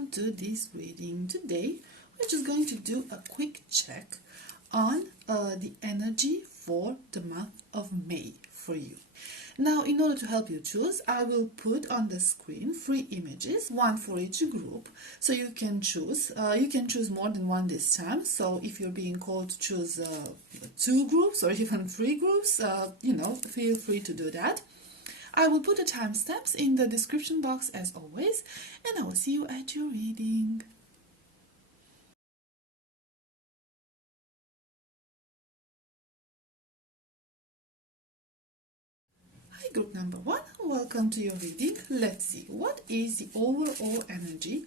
welcome to this reading. Today we're just going to do a quick check on the energy for the month of May for you. Now, in order to help you choose, I will put on the screen 3 images, one for each group, so you can choose. You can choose more than one this time, so if you're being called to choose 2 groups or even 3 groups, feel free to do that. I will put the timestamps in the description box as always, and I will see you at your reading. Hi, group number 1, welcome to your reading. Let's see, what is the overall energy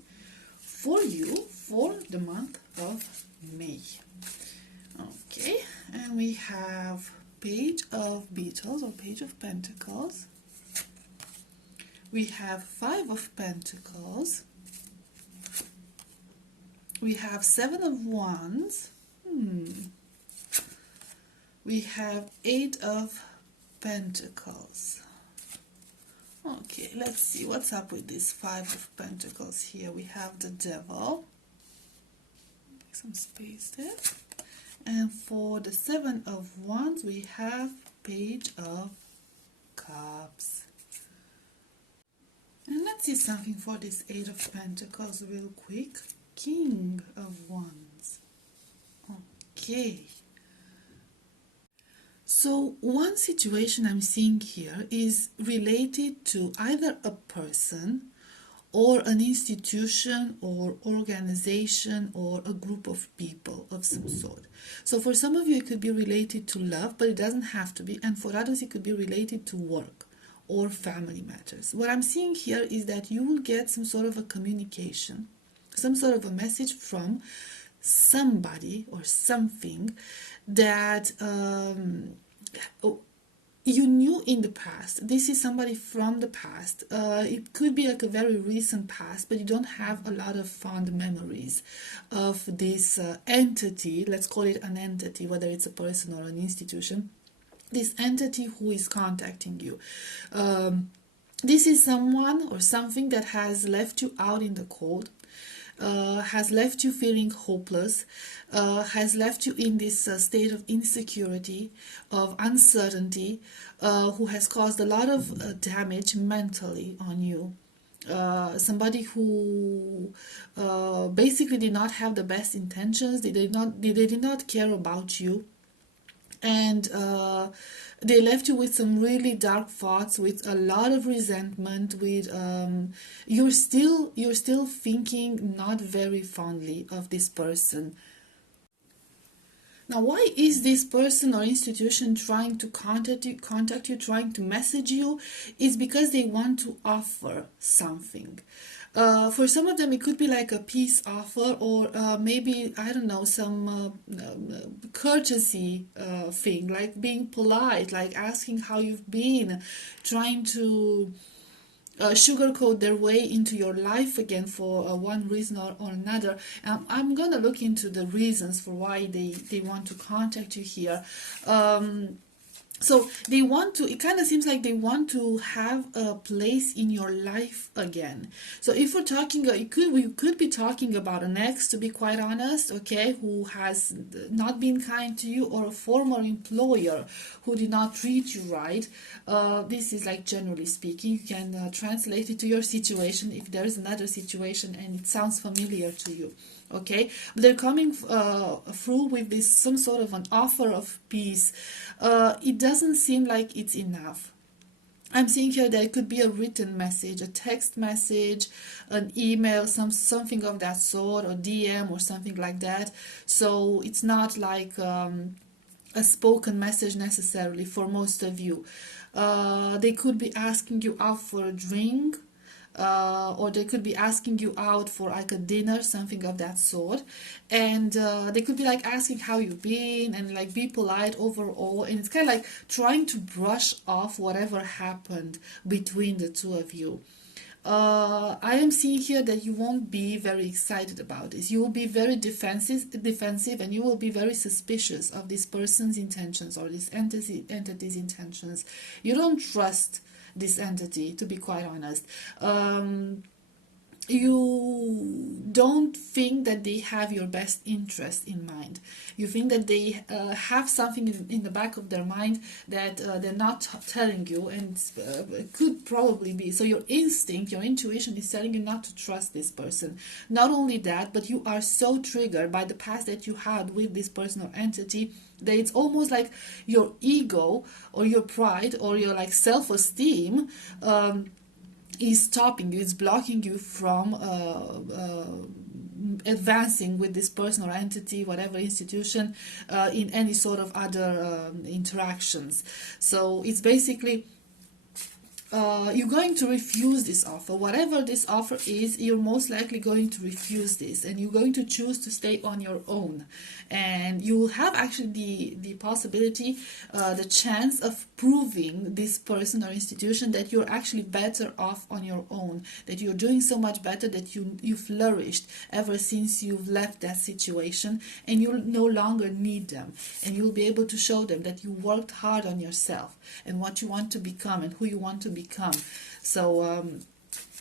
for you for the month of May? Okay, and we have Page of Beetles or Page of Pentacles. We have 5 of Pentacles. We have 7 of Wands. We have 8 of Pentacles. Okay, let's see what's up with this 5 of Pentacles here. We have the Devil. Make some space there. And for the 7 of Wands, we have Page of Cups. And let's see something for this 8 of Pentacles real quick. King of Wands. Okay. So one situation I'm seeing here is related to either a person or an institution or organization or a group of people of some sort. So for some of you it could be related to love, but it doesn't have to be, and for others it could be related to work or family matters. What I'm seeing here is that you will get some sort of a communication, some sort of a message from somebody or something that you knew in the past. This is somebody from the past. It could be like a very recent past, but you don't have a lot of fond memories of this entity. Let's call it an entity, whether it's a person or an institution. This entity who is contacting you. This is someone or something that has left you out in the cold, has left you feeling hopeless, has left you in this state of insecurity, of uncertainty, who has caused a lot of damage mentally on you. Somebody who basically did not have the best intentions. They did not care about you. And they left you with some really dark thoughts, with a lot of resentment, with you're still thinking not very fondly of this person. Now, why is this person or institution trying to contact you, trying to message you? It's because they want to offer something. For some of them, it could be like a peace offer, or maybe, I don't know, some courtesy thing, like being polite, like asking how you've been, trying to sugarcoat their way into your life again for one reason or another. I'm gonna look into the reasons for why they want to contact you here. So they want to, it kind of seems like they want to have a place in your life again. So if we're talking, we could be talking about an ex, to be quite honest, okay, who has not been kind to you, or a former employer who did not treat you right. This is like generally speaking. You can translate it to your situation if there is another situation and it sounds familiar to you. Okay, but they're coming through with this some sort of an offer of peace. It doesn't seem like it's enough. I'm seeing here that it could be a written message, a text message, an email, something of that sort, or DM or something like that. So it's not like a spoken message necessarily for most of you. They could be asking you out for a drink. Or they could be asking you out for like a dinner, something of that sort, and they could be like asking how you've been and like be polite overall, and it's kind of like trying to brush off whatever happened between the two of you. I am seeing here that you won't be very excited about this. You will be very defensive, and you will be very suspicious of this person's intentions or this entity's intentions. You don't trust this entity, to be quite honest. you don't think that they have your best interest in mind. You think that they have something in the back of their mind that they're not telling you, and it could probably be. So your instinct, your intuition is telling you not to trust this person. Not only that, but you are so triggered by the past that you had with this person or entity that it's almost like your ego or your pride or your like self-esteem is stopping you, is blocking you from advancing with this person or entity, whatever institution, in any sort of other interactions. So it's basically you're going to refuse this offer. Whatever this offer is, you're most likely going to refuse this, and you're going to choose to stay on your own. And you will have actually the possibility, the chance of proving this person or institution that you're actually better off on your own, that you're doing so much better, that you flourished ever since you've left that situation, and you'll no longer need them. And you'll be able to show them that you worked hard on yourself and what you want to become and who you want to become. So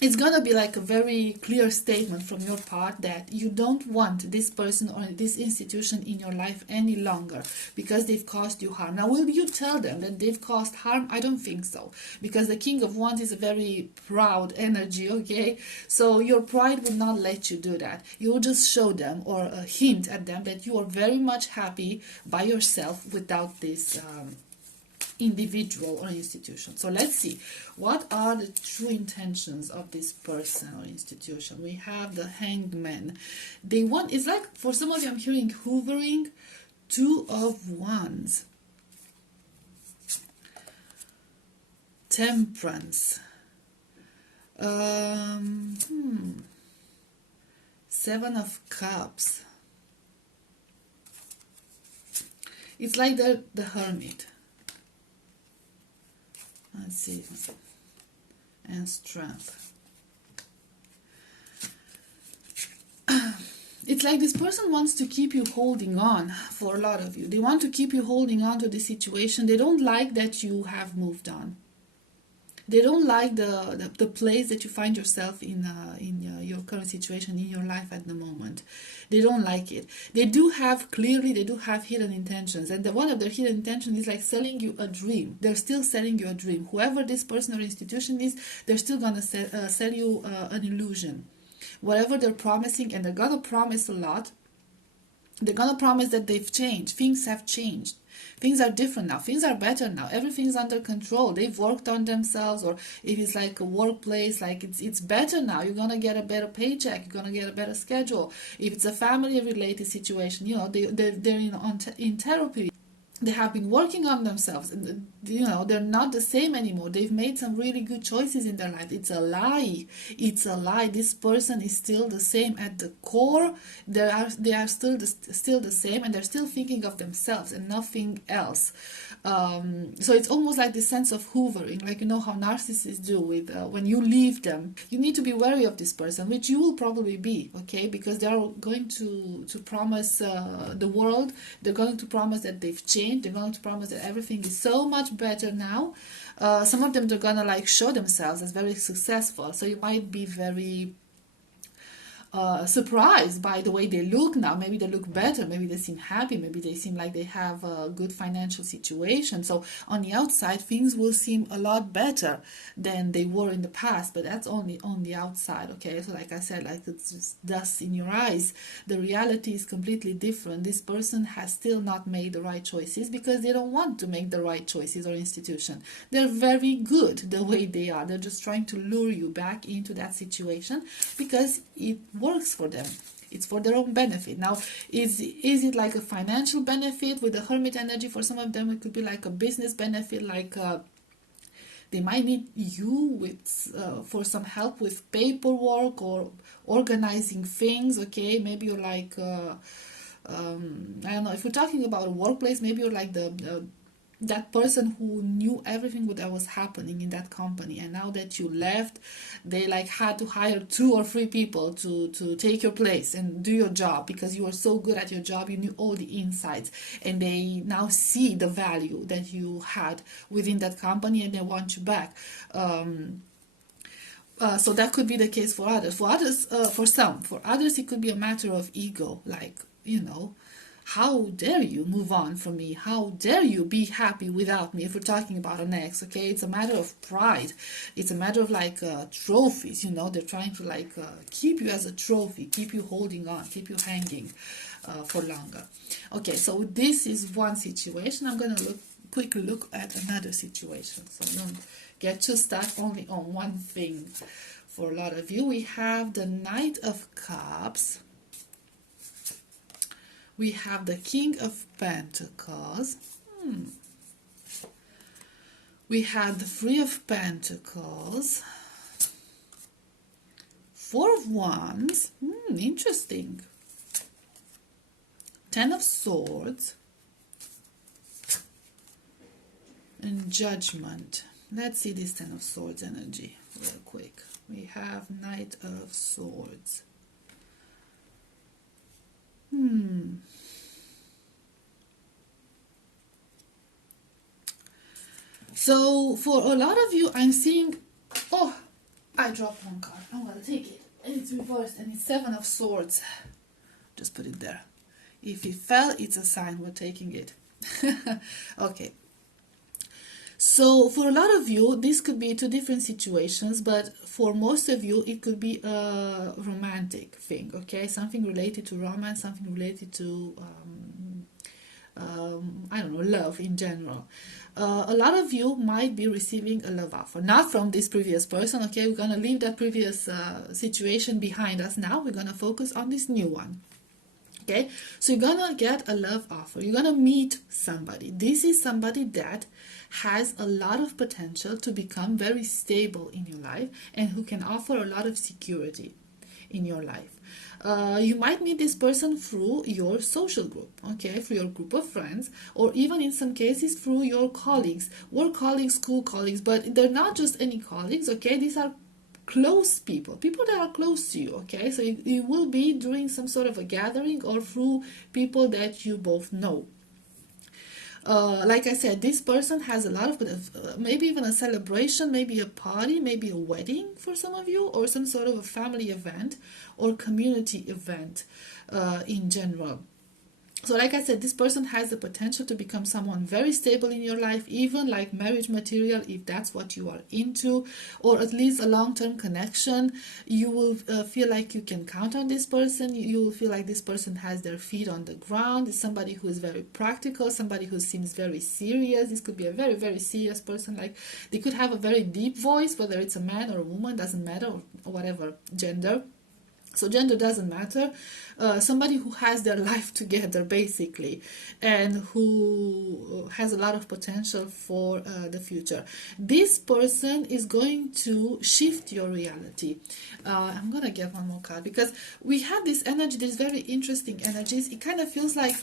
it's gonna be like a very clear statement from your part that you don't want this person or this institution in your life any longer because they've caused you harm. Now, will you tell them that they've caused harm? I don't think so, because the King of Wands is a very proud energy, okay? So your pride will not let you do that. You will just show them or hint at them that you are very much happy by yourself without this individual or institution. So let's see, what are the true intentions of this person or institution? We have the Hanged Man. They want, it's like for some of you I'm hearing hovering, Two of Wands, Temperance, Seven of Cups. It's like the Hermit. Let's see, and Strength. It's like this person wants to keep you holding on. For a lot of you, they want to keep you holding on to the situation. They don't like that you have moved on. They don't like the place that you find yourself in your current situation in your life at the moment. They don't like it. They do have hidden intentions, and one of their hidden intentions is like selling you a dream. They're still selling you a dream. Whoever this person or institution is, they're still gonna sell you an illusion. Whatever they're promising, and they're gonna promise a lot. They're gonna promise that they've changed. Things have changed. Things are different now. Things are better now. Everything's under control. They've worked on themselves, or if it's like a workplace, like it's better now. You're gonna get a better paycheck. You're gonna get a better schedule. If it's a family-related situation, you know they're in therapy. They have been working on themselves, and you know they're not the same anymore. They've made some really good choices in their life. It's a lie. It's a lie. This person is still the same at the core. They are still the same, and they're still thinking of themselves and nothing else. So it's almost like this sense of hoovering, like you know how narcissists do with when you leave them. You need to be wary of this person, which you will probably be, okay, because they are going to promise the world. They're going to promise that they've changed. They're going to promise that everything is so much better now. Some of them, they're gonna like show themselves as very successful, so you might be very surprised by the way they look now. Maybe they look better, maybe they seem happy, maybe they seem like they have a good financial situation. So on the outside, things will seem a lot better than they were in the past, but that's only on the outside, okay? So like I said, like it's just dust in your eyes. The reality is completely different. This person has still not made the right choices because they don't want to make the right choices or institution. They're very good the way they are. They're just trying to lure you back into that situation because it works for them. It's for their own benefit. Now, is it like a financial benefit with the Hermit energy? For some of them, it could be like a business benefit, like they might need you with for some help with paperwork or organizing things, okay? Maybe you're like, I don't know, if we're talking about a workplace, maybe you're like that person who knew everything that was happening in that company, and now that you left, they like had to hire 2 or 3 people to take your place and do your job because you were so good at your job. You knew all the insights, and they now see the value that you had within that company, and they want you back. So that could be the case for others. For others, for some, for others, it could be a matter of ego, like, how dare you move on from me? How dare you be happy without me? If we're talking about an ex, okay, it's a matter of pride. It's a matter of like trophies, they're trying to like keep you as a trophy, keep you holding on, keep you hanging for longer. Okay, so this is one situation. I'm going to quickly look at another situation. So don't get too stuck only on one thing. For a lot of you, we have the Knight of Cups. We have the King of Pentacles. We have the Three of Pentacles. Four of Wands. Interesting. Ten of Swords. And Judgment. Let's see this Ten of Swords energy real quick. We have Knight of Swords. So for a lot of you, I'm seeing, oh, I dropped one card. I'm gonna take it. And it's reversed and it's Seven of Swords. Just put it there. If it fell, it's a sign we're taking it. Okay. So for a lot of you, this could be two different situations, but for most of you, it could be a romantic thing, okay? Something related to romance, something related to, I don't know, love in general. A lot of you might be receiving a love offer, not from this previous person, okay? We're going to leave that previous situation behind us now. We're going to focus on this new one. Okay, so you're gonna get a love offer. You're gonna meet somebody. This is somebody that has a lot of potential to become very stable in your life and who can offer a lot of security in your life. You might meet this person through your social group, okay, through your group of friends, or even in some cases through your colleagues, work colleagues, school colleagues, but they're not just any colleagues, okay? These are close people that are close to you, okay? So you will be during some sort of a gathering or through people that you both know. Like I said, this person has a lot of, maybe even a celebration, maybe a party, maybe a wedding for some of you, or some sort of a family event or community event in general. So like I said, this person has the potential to become someone very stable in your life, even like marriage material, if that's what you are into, or at least a long-term connection. You will feel like you can count on this person. You will feel like this person has their feet on the ground. It's somebody who is very practical, somebody who seems very serious. This could be a very, very serious person. Like they could have a very deep voice, whether it's a man or a woman, doesn't matter, or whatever gender. So gender doesn't matter. Somebody who has their life together, basically, and who has a lot of potential for the future. This person is going to shift your reality. I'm going to get one more card because we have this energy, this very interesting energies. It kind of feels like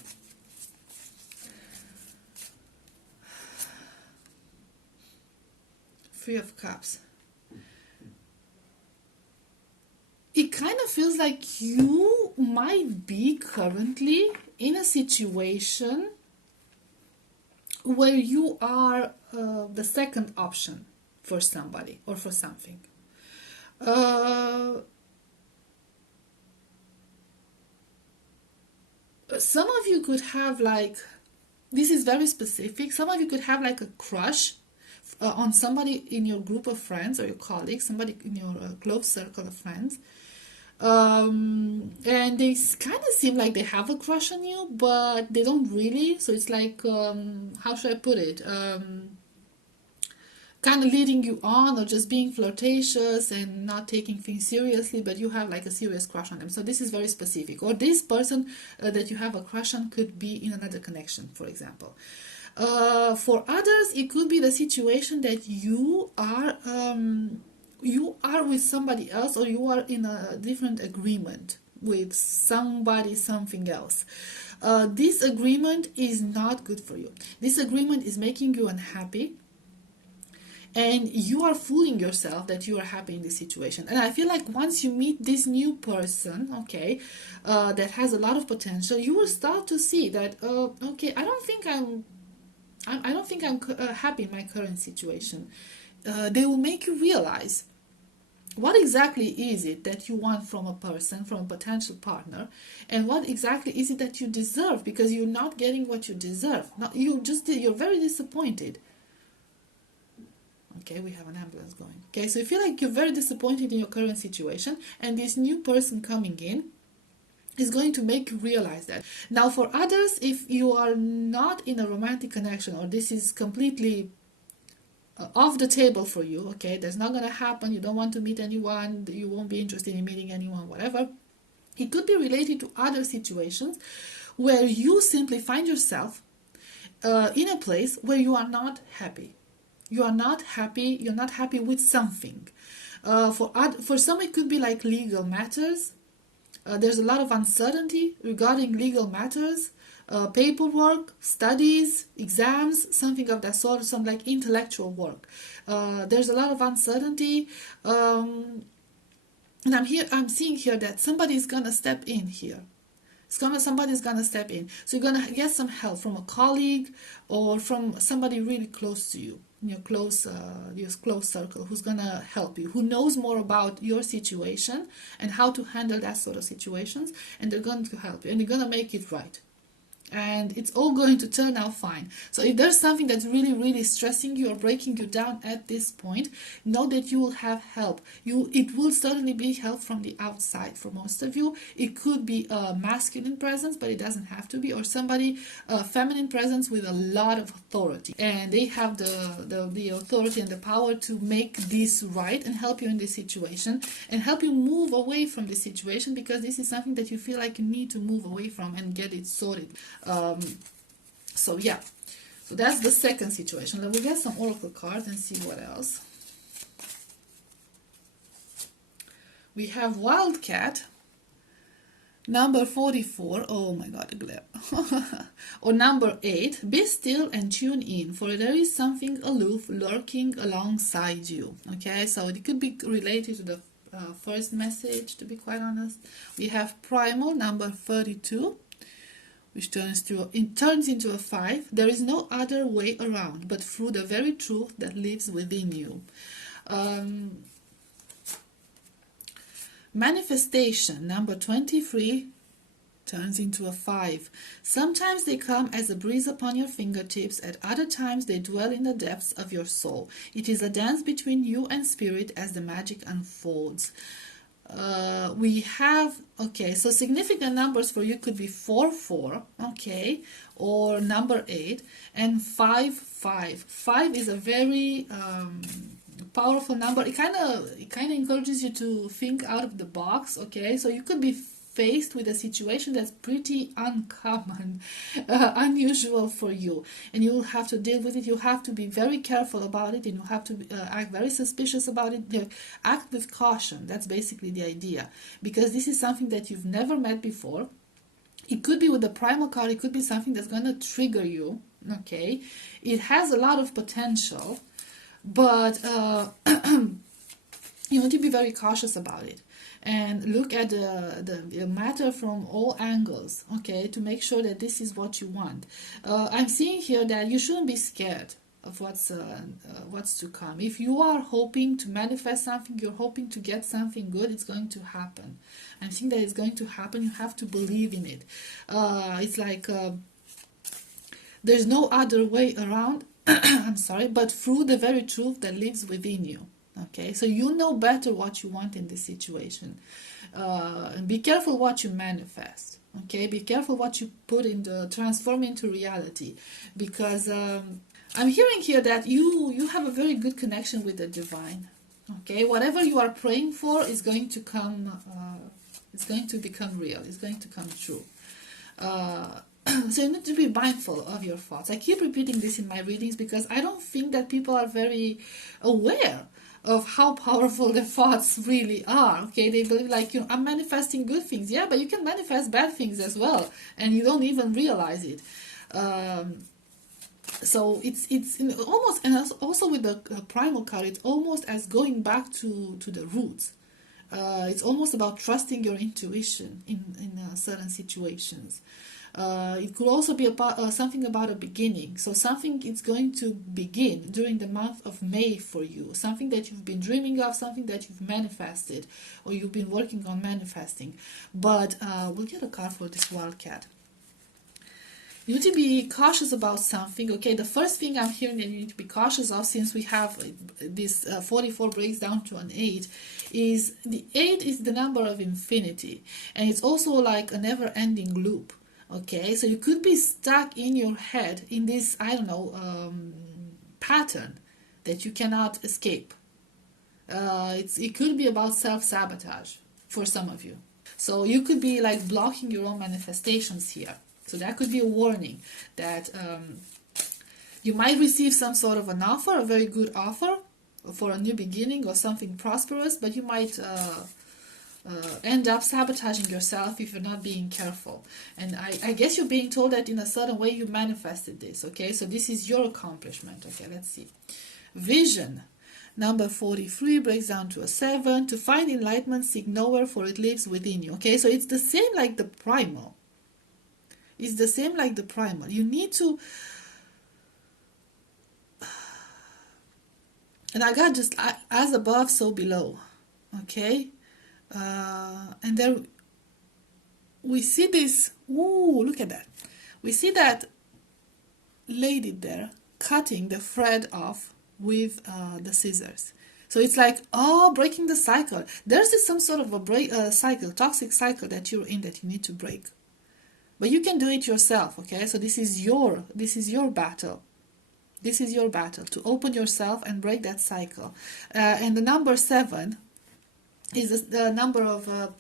Three of Cups. It kind of feels like you might be currently in a situation where you are the second option for somebody or for something. Some of you could have like, this is very specific, some of you could have like a crush on somebody in your group of friends or your colleagues, somebody in your close circle of friends. And they kind of seem like they have a crush on you, but they don't really. So it's like, how should I put it? Kind of leading you on or just being flirtatious and not taking things seriously, but you have like a serious crush on them. So this is very specific. Or this person that you have a crush on could be in another connection, for example. For others, it could be the situation that you are with somebody else, or you are in a different agreement with somebody, something else. This agreement is not good for you. This agreement is making you unhappy, and you are fooling yourself that you are happy in this situation. And I feel like once you meet this new person, okay, that has a lot of potential, you will start to see that, okay, I don't think I'm happy in my current situation. They will make you realize what exactly is it that you want from a person, from a potential partner, and what exactly is it that you deserve, because you're not getting what you deserve. Not, you're very disappointed. Okay, we have an ambulance going. Okay, so you feel like you're very disappointed in your current situation, and this new person coming in is going to make you realize that. Now, for others, if you are not in a romantic connection, or this is completely off the table for you, okay, that's not going to happen, you don't want to meet anyone, you won't be interested in meeting anyone, whatever, it could be related to other situations where you simply find yourself in a place where you are not happy. You are not happy, you're not happy with something. For some, it could be like legal matters. There's a lot of uncertainty regarding legal matters, paperwork, studies, exams, something of that sort, some like intellectual work. There's a lot of uncertainty, and I'm seeing here that somebody's gonna step in here. Somebody's gonna step in. So you're gonna get some help from a colleague or from somebody really close to you, in your close circle, who's gonna help you, who knows more about your situation and how to handle that sort of situations, and they're going to help you, and they're gonna make it right. And it's all going to turn out fine. So if there's something that's really, really stressing you or breaking you down at this point, know that you will have help. It will certainly be help from the outside for most of you. It could be a masculine presence, but it doesn't have to be, or somebody, a feminine presence with a lot of authority. And they have the authority and the power to make this right and help you in this situation and help you move away from this situation, because this is something that you feel like you need to move away from and get it sorted. So yeah, so that's the second situation. Let me get some oracle cards and see what else. We have Wildcat, number 44. Oh my god, the glare. Or number 8. Be still and tune in, for there is something aloof lurking alongside you. Okay, so it could be related to the first message, to be quite honest. We have Primal, number 32. Which turns into a 5. There is no other way around, but through the very truth that lives within you. Manifestation, number 23, turns into a 5. Sometimes they come as a breeze upon your fingertips, at other times they dwell in the depths of your soul. It is a dance between you and spirit as the magic unfolds. We have, okay, so significant numbers for you could be 4, okay, or number 8, and 5. 5 is a very powerful number. It kind of encourages you to think out of the box, okay, so you could be faced with a situation that's pretty uncommon, unusual for you, and you will have to deal with it. You have to be very careful about it, and you have to act very suspicious about it. Act with caution. That's basically the idea, because this is something that you've never met before. It could be with the primal card. It could be something that's going to trigger you. Okay, it has a lot of potential, but you want to be very cautious about it and look at the matter from all angles, okay, to make sure that this is what you want. I'm seeing here that you shouldn't be scared of what's to come. If you are hoping to manifest something, you're hoping to get something good, it's going to happen. I'm seeing that it's going to happen. You have to believe in it. It's like there's no other way around. I'm sorry, but through the very truth that lives within you. Okay, so you know better what you want in this situation. And be careful what you manifest. Okay, be careful what you transform into reality, because I'm hearing here that you have a very good connection with the divine. Okay, whatever you are praying for is going to come. It's going to become real. It's going to come true. So you need to be mindful of your thoughts. I keep repeating this in my readings because I don't think that people are very aware of how powerful their thoughts really are. Okay, they believe like, I'm manifesting good things. Yeah, but you can manifest bad things as well, and you don't even realize it. So it's almost, and also with the primal card, it's almost as going back to the roots. It's almost about trusting your intuition in certain situations. It could also be about something about a beginning. So something is going to begin during the month of May for you. Something that you've been dreaming of, something that you've manifested, or you've been working on manifesting. But we'll get a card for this wildcat. You need to be cautious about something. Okay, the first thing I'm hearing that you need to be cautious of, since we have this 44 breaks down to an 8, is the 8 is the number of infinity, and it's also like a never-ending loop. Okay, so you could be stuck in your head in this, I don't know, pattern that you cannot escape. It could be about self-sabotage for some of you. So you could be like blocking your own manifestations here. So that could be a warning that you might receive some sort of an offer, a very good offer for a new beginning or something prosperous, but you might end up sabotaging yourself if you're not being careful. And I guess you're being told that in a certain way you manifested this, okay? So this is your accomplishment, okay? Let's see. Vision. Number 43 breaks down to a 7. To find enlightenment, seek nowhere, for it lives within you, okay? So it's the same like the primal. It's the same like the primal. You need to, and I got just as above, so below, okay? And then we see this, ooh, look at that. We see that lady there cutting the thread off with the scissors. So it's like, oh, breaking the cycle. There's some sort of a cycle, toxic cycle that you're in that you need to break. But you can do it yourself, okay? So this is your battle. This is your battle to open yourself and break that cycle. And the number 7 is the number of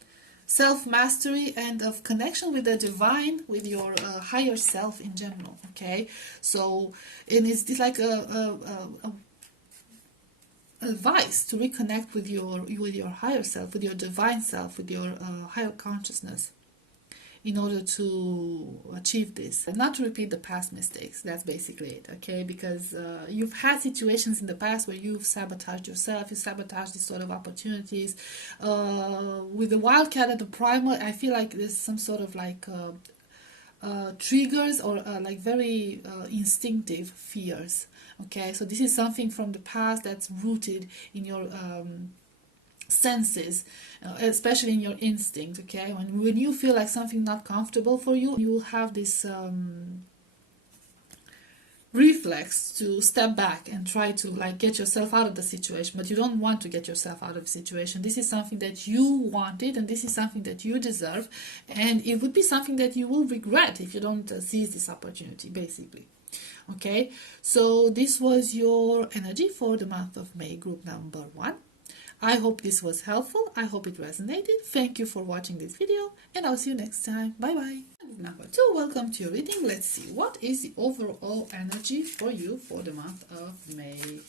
self-mastery and of connection with the divine, with your higher self in general, okay? So, and it's like a advice to reconnect with your higher self, with your divine self, with your higher consciousness, in order to achieve this. And not to repeat the past mistakes. That's basically it, okay? Because you've had situations in the past where you've sabotaged yourself, you sabotaged these sort of opportunities. With the wildcat and the primal, I feel like there's some sort of like triggers or like very instinctive fears, okay? So this is something from the past that's rooted in your senses, especially in your instinct, okay? When you feel like something not comfortable for you, you will have this reflex to step back and try to like get yourself out of the situation, but you don't want to get yourself out of the situation. This is something that you wanted, and this is something that you deserve, and it would be something that you will regret if you don't seize this opportunity, basically. Okay, so this was your energy for the month of May, group number 1. I hope this was helpful. I hope it resonated. Thank you for watching this video, and I'll see you next time. Bye bye. Number 2, welcome to your reading. Let's see, what is the overall energy for you for the month of May?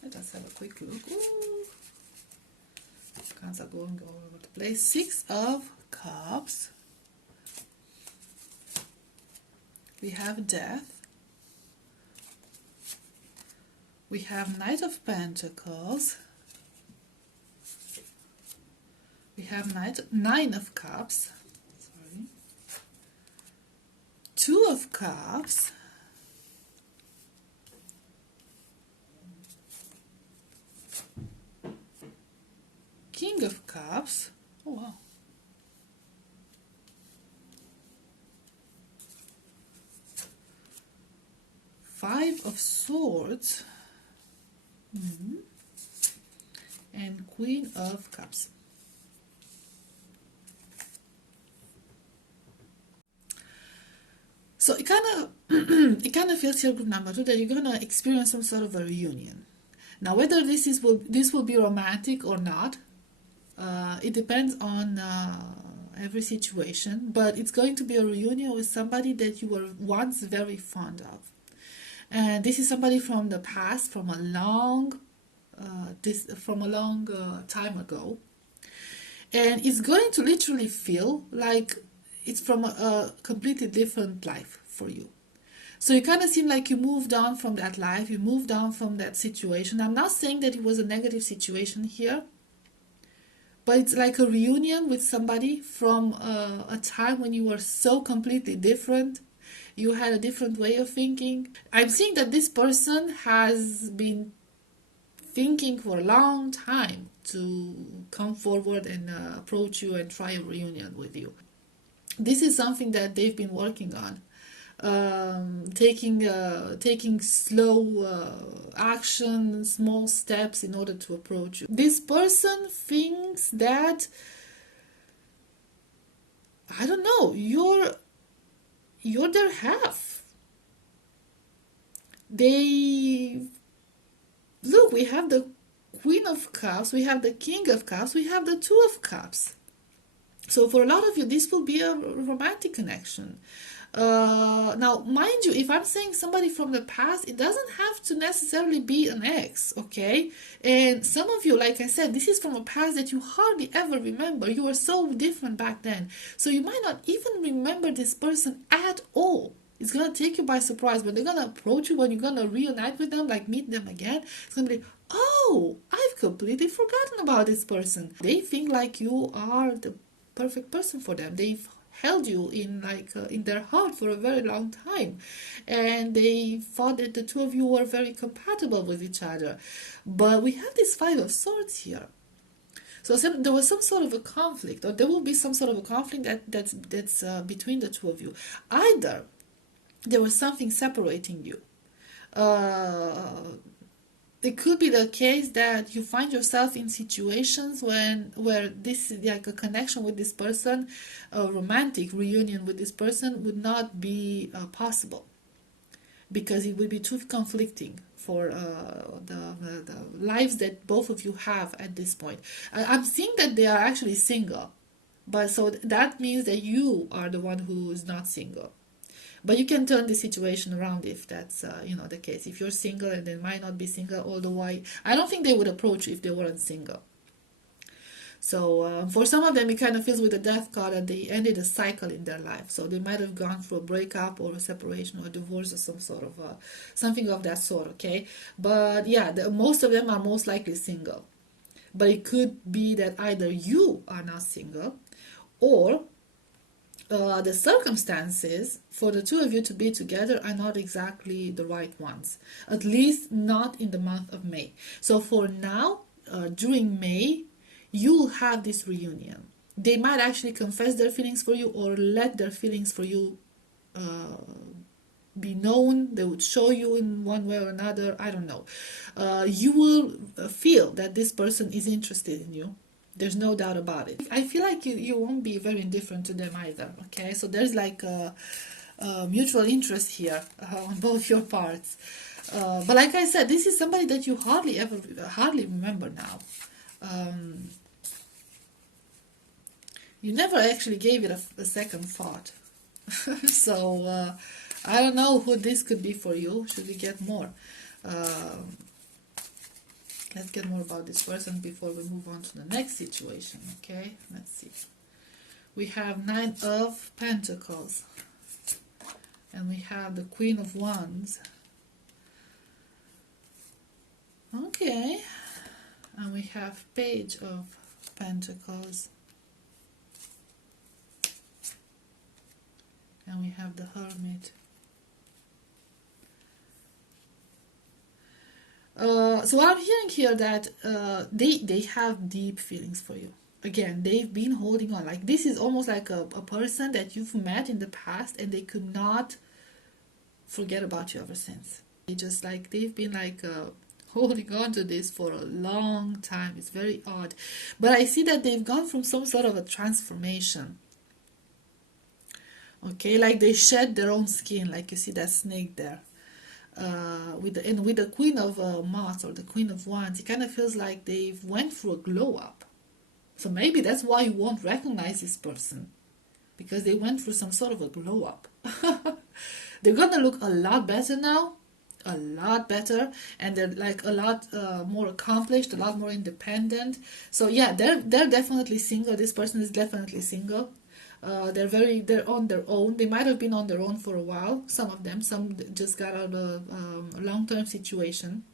Let us have a quick look. Ooh. Cards are going all over the place. 6 of Cups. We have Death. We have Knight of Pentacles. We have 9 of Cups, sorry, 2 of Cups, King of Cups, oh wow, 5 of Swords, and Queen of Cups. So it kind of feels here, group number 2, that you're gonna experience some sort of a reunion. Now, whether this will be romantic or not, it depends on every situation. But it's going to be a reunion with somebody that you were once very fond of, and this is somebody from the past, from a long time ago, and it's going to literally feel like it's from a completely different life for you. So you kind of seem like you moved on from that life, you moved on from that situation. I'm not saying that it was a negative situation here, but it's like a reunion with somebody from a time when you were so completely different. You had a different way of thinking. I'm seeing that this person has been thinking for a long time to come forward and approach you and try a reunion with you. This is something that they've been working on, taking slow action, small steps in order to approach you. This person thinks that, I don't know, you're their half. They look. We have the Queen of Cups, we have the King of Cups, we have the Two of Cups. So for a lot of you, this will be a romantic connection. Now, mind you, if I'm saying somebody from the past, it doesn't have to necessarily be an ex, okay? And some of you, like I said, this is from a past that you hardly ever remember. You were so different back then. So you might not even remember this person at all. It's gonna take you by surprise. When they're gonna approach you, when you're gonna reunite with them, like meet them again, it's gonna be, oh, I've completely forgotten about this person. They think like you are the perfect person for them. They've held you in their heart for a very long time, and they thought that the two of you were very compatible with each other. But we have this Five of Swords here. So there was some sort of a conflict, or there will be some sort of a conflict that's between the two of you. Either there was something separating you. It could be the case that you find yourself in situations where this, like a connection with this person, a romantic reunion with this person would not be possible, because it would be too conflicting for the lives that both of you have at this point. I'm seeing that they are actually single, but so that means that you are the one who is not single. But you can turn the situation around if that's the case. If you're single and they might not be single all the way, I don't think they would approach you if they weren't single. So for some of them, it kind of feels with the Death card that they ended a cycle in their life. So they might have gone through a breakup or a separation or a divorce or some sort of something of that sort. Okay, but yeah, most of them are most likely single. But it could be that either you are not single, or the circumstances for the two of you to be together are not exactly the right ones, at least not in the month of May. So for now, during May, you will have this reunion. They might actually confess their feelings for you, or let their feelings for you be known. They would show you in one way or another. I don't know. You will feel that this person is interested in you. There's no doubt about it. I feel like you won't be very indifferent to them either, okay? So there's like a mutual interest here on both your parts. But like I said, this is somebody that you hardly remember now. You never actually gave it a second thought. So I don't know who this could be for you. Should we get more? Let's get more about this person before we move on to the next situation, okay? Let's see. We have Nine of Pentacles. And we have the Queen of Wands. Okay. And we have Page of Pentacles. And we have the Hermit. So I'm hearing here that they have deep feelings for you. Again, they've been holding on. Like, this is almost like a person that you've met in the past, and they could not forget about you ever since. They've been holding on to this for a long time. It's very odd. But I see that they've gone from some sort of a transformation. Okay, like they shed their own skin, like you see that snake there. With the Queen of Moths, or the Queen of Wands, it kind of feels like they've went through a glow up. So maybe that's why you won't recognize this person, because they went through some sort of a glow up. They're gonna look a lot better now, a lot better, and they're like a lot more accomplished, a lot more independent. So yeah, they're definitely single. This person is definitely single. They're on their own. They might have been on their own for a while. Some of them, some just got out of a long-term situation.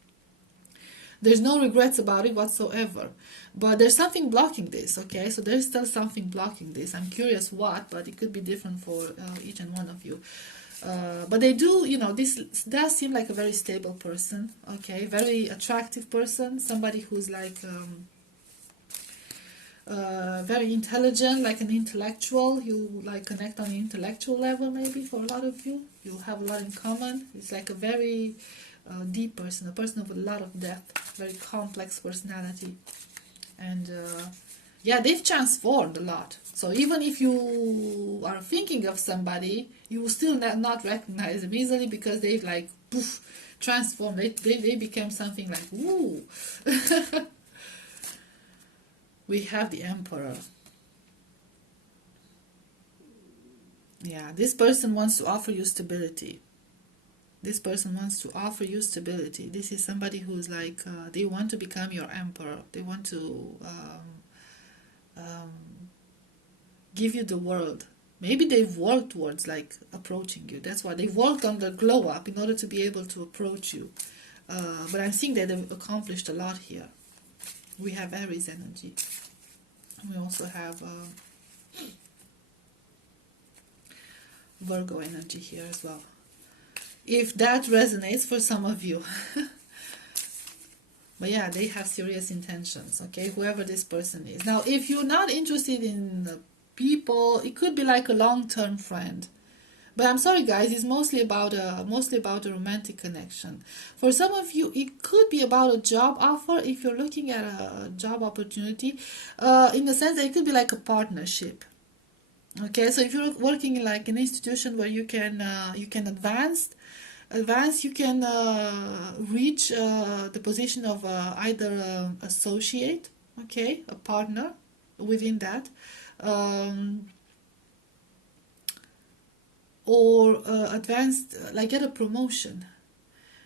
There's no regrets about it whatsoever. But there's something blocking this, okay? So there's still something blocking this. I'm curious what, but it could be different for each and one of you. But they do, this does seem like a very stable person, okay? Very attractive person, somebody who's like very intelligent, like an intellectual. You like connect on the intellectual level, maybe for a lot of you. You have a lot in common. It's like a very deep person, a person of a lot of depth, very complex personality. And yeah, they've transformed a lot. So even if you are thinking of somebody, you will still not recognize them easily because they've like poof, transformed. They became something like, woo. We have the Emperor. Yeah, this person wants to offer you stability. This person wants to offer you stability. This is somebody who's like, they want to become your emperor. They want to give you the world. Maybe they've worked towards like approaching you. That's why they've worked on the glow up in order to be able to approach you. But I'm seeing that they've accomplished a lot here. We have Aries energy. We also have Virgo energy here as well. If that resonates for some of you. But yeah, they have serious intentions, okay? Whoever this person is. Now, if you're not interested in people, it could be like a long-term friend. But I'm sorry, guys, it's mostly about a romantic connection. For some of you, it could be about a job offer if you're looking at a job opportunity, in the sense that it could be like a partnership. Okay, so if you're working in like an institution where you can advance, you can reach the position of either associate, okay, a partner within that. Or advanced, like get a promotion.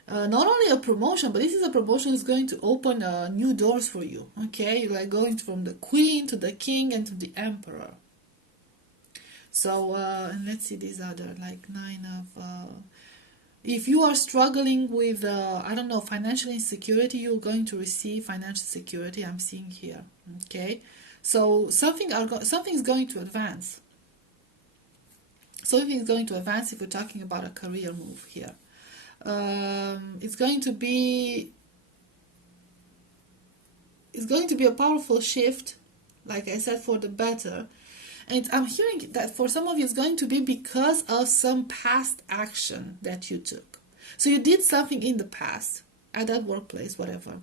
Not only a promotion, but this is a promotion that's going to open new doors for you. Okay, you're like going from the queen to the king and to the emperor. So, and let's see these other, like 9 of... if you are struggling with, I don't know, financial insecurity, you're going to receive financial security, I'm seeing here. Okay, so something is going to advance. Something is going to advance if we're talking about a career move here. It's going to be a powerful shift, like I said, for the better. And I'm hearing that for some of you it's going to be because of some past action that you took. So you did something in the past, at that workplace, whatever,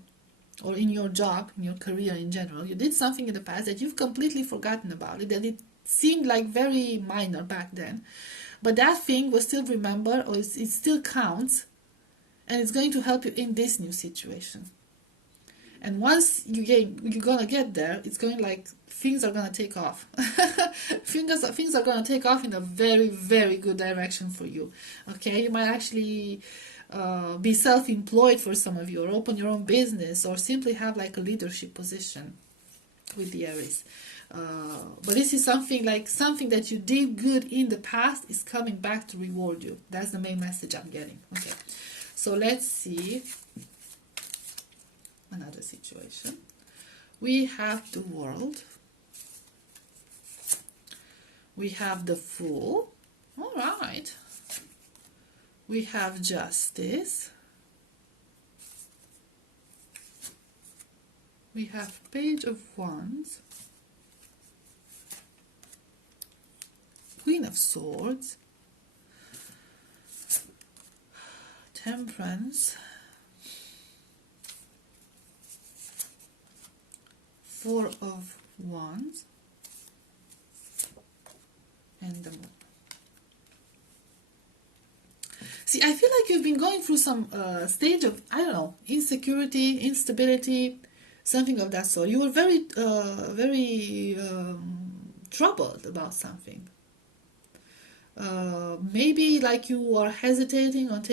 or in your job, in your career in general. You did something in the past that you've completely forgotten about it, that it seemed like very minor back then. But that thing was still remembered, or it still counts, and it's going to help you in this new situation. And once you're gonna get there, it's going like things are gonna take off. things are gonna take off in a very, very good direction for you. Okay, you might actually be self-employed for some of you, or open your own business, or simply have like a leadership position with the Aries. But this is something that you did good in the past is coming back to reward you. That's the main message I'm getting. Okay, so let's see another situation. We have the World. We have the Fool. All right. We have Justice. We have Page of Wands. Queen of Swords. Temperance. Four of Wands. And the Moon. See, I feel like you've been going through some stage of, I don't know, insecurity, instability, something of that sort. You were very troubled about something. Maybe like you are hesitating on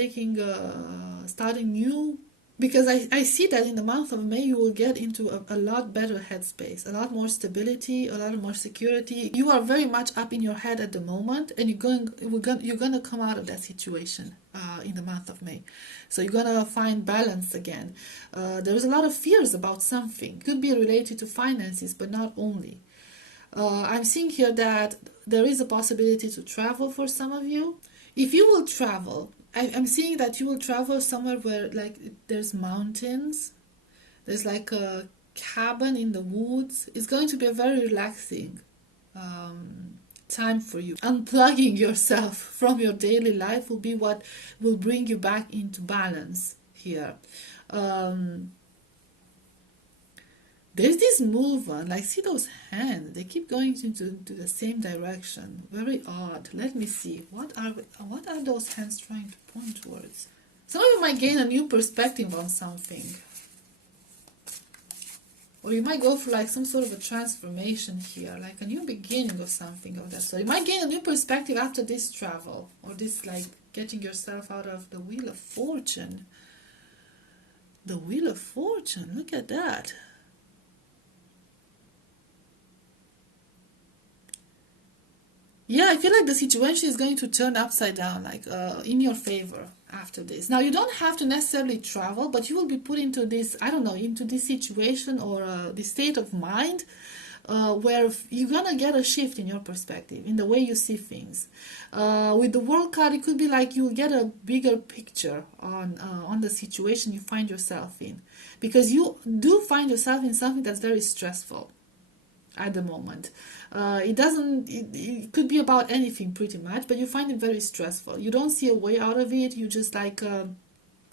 starting new because I see that in the month of May you will get into a lot better headspace, a lot more stability, a lot more security. You are very much up in your head at the moment, and you're gonna come out of that situation in the month of May. So you're gonna find balance again. There's a lot of fears about something. Could be related to finances, but not only. I'm seeing here that there is a possibility to travel for some of you. If you will travel, I'm seeing that you will travel somewhere where like there's mountains, there's like a cabin in the woods. It's going to be a very relaxing time for you. Unplugging yourself from your daily life will be what will bring you back into balance here. There's this movement, like see those hands, they keep going into the same direction. Very odd. Let me see. What are those hands trying to point towards? Some of you might gain a new perspective on something. Or you might go for like some sort of a transformation here, like a new beginning of something of that sort. You might gain a new perspective after this travel, or this like getting yourself out of the Wheel of Fortune. The Wheel of Fortune, look at that. Yeah, I feel like the situation is going to turn upside down, like in your favor after this. Now, you don't have to necessarily travel, but you will be put into this, I don't know, into this situation or this state of mind where you're gonna get a shift in your perspective, in the way you see things. With the World card, it could be like you'll get a bigger picture on the situation you find yourself in, because you do find yourself in something that's very stressful at the moment. It could be about anything pretty much, but you find it very stressful. You don't see a way out of it. You just like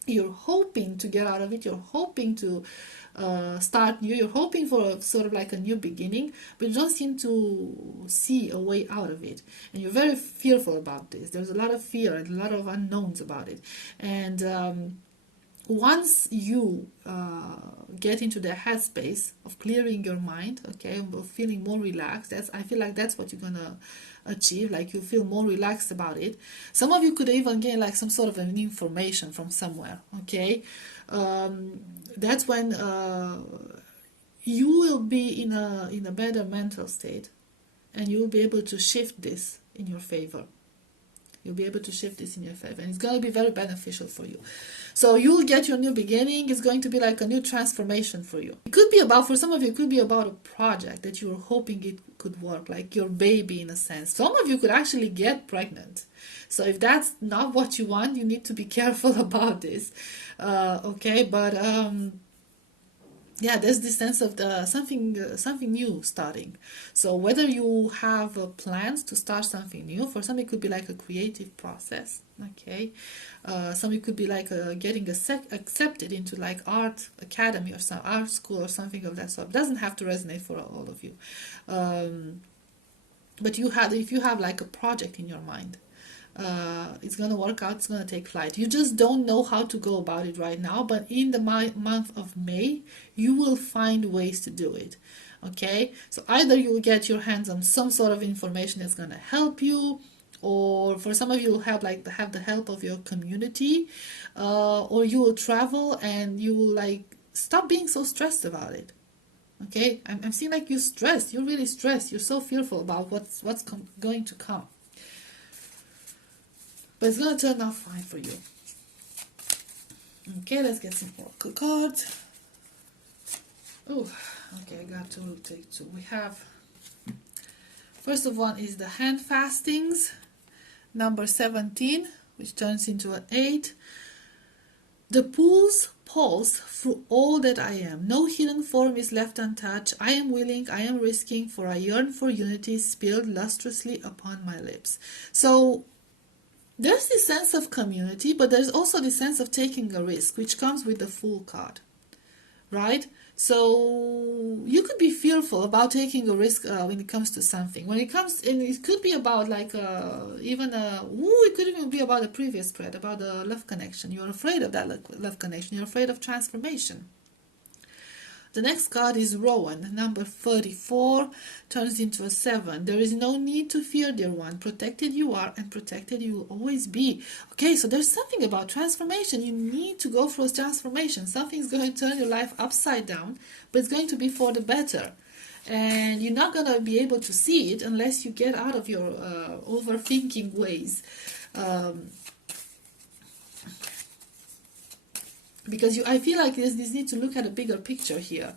you're hoping to get out of it. You're hoping to start new. You're hoping for sort of like a new beginning, but you don't seem to see a way out of it, and you're very fearful about this. There's a lot of fear and a lot of unknowns about it, and once you get into the headspace of clearing your mind, okay, of feeling more relaxed, I feel like that's what you're gonna achieve. Like you feel more relaxed about it. Some of you could even gain like some sort of an information from somewhere, okay. That's when you will be in a better mental state, and you will be able to shift this in your favor. You'll be able to shift this in your favor, and it's going to be very beneficial for you. So you'll get your new beginning. It's going to be like a new transformation for you. It could be about, for some of you, it could be about a project that you were hoping it could work, like your baby in a sense. Some of you could actually get pregnant. So if that's not what you want, you need to be careful about this. Okay, but yeah, there's this sense of something new starting. So whether you have plans to start something new, for some it could be like a creative process, okay. Some it could be like getting accepted into like art academy or some art school or something of that sort. It doesn't have to resonate for all of you, but if you have like a project in your mind, it's gonna work out, it's gonna take flight. You just don't know how to go about it right now, but in the month of May you will find ways to do it, okay. So either you will get your hands on some sort of information that's gonna help you, or for some of you will have the help of your community, or you will travel and you will like stop being so stressed about it. Okay, I'm seeing like you're stressed, you're really stressed, you're so fearful about what's going to come. But it's going to turn out fine for you. Okay, let's get some more cards. Oh, okay, I got to take two. We have, first of one is the hand fastings, number 17, which turns into an 8. The pulse through all that I am. No hidden form is left untouched. I am willing, I am risking, for I yearn for unity spilled lustrously upon my lips. So there's this sense of community, but there's also this sense of taking a risk, which comes with the Fool card, right? So you could be fearful about taking a risk when it comes to something. When it comes, and it could be about like it could even be about a previous spread, about a love connection. You're afraid of that love connection. You're afraid of transformation. The next card is Rowan, number 34, turns into a 7. There is no need to fear, dear one. Protected you are, and protected you will always be. Okay, so there's something about transformation. You need to go for a transformation. Something's going to turn your life upside down, but it's going to be for the better. And you're not going to be able to see it unless you get out of your overthinking ways. Because I feel like this need to look at a bigger picture here,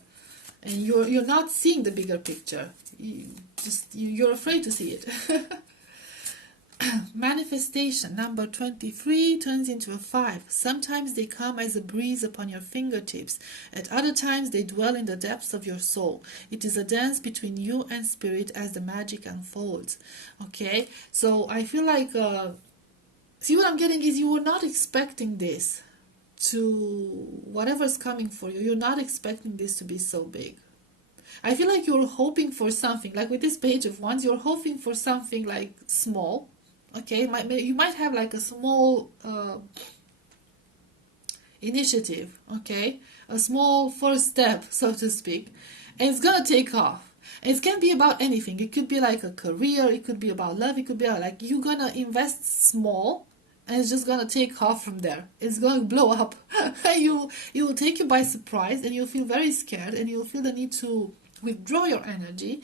and you're not seeing the bigger picture. You're afraid to see it. Manifestation, number 23, turns into a 5. Sometimes they come as a breeze upon your fingertips. At other times they dwell in the depths of your soul. It is a dance between you and spirit as the magic unfolds. Okay, so I feel like see, what I'm getting is you were not expecting this to whatever's coming for you. You're not expecting this to be so big. I feel like you're hoping for something, like with this Page of Wands, you're hoping for something like small. Okay, you might have like a small initiative, okay, a small first step, so to speak, and it's gonna take off. And it can be about anything. It could be like a career, it could be about love, it could be like you're gonna invest small, and it's just gonna take off from there. It's gonna blow up. It will take you by surprise, and you'll feel very scared, and you'll feel the need to withdraw your energy.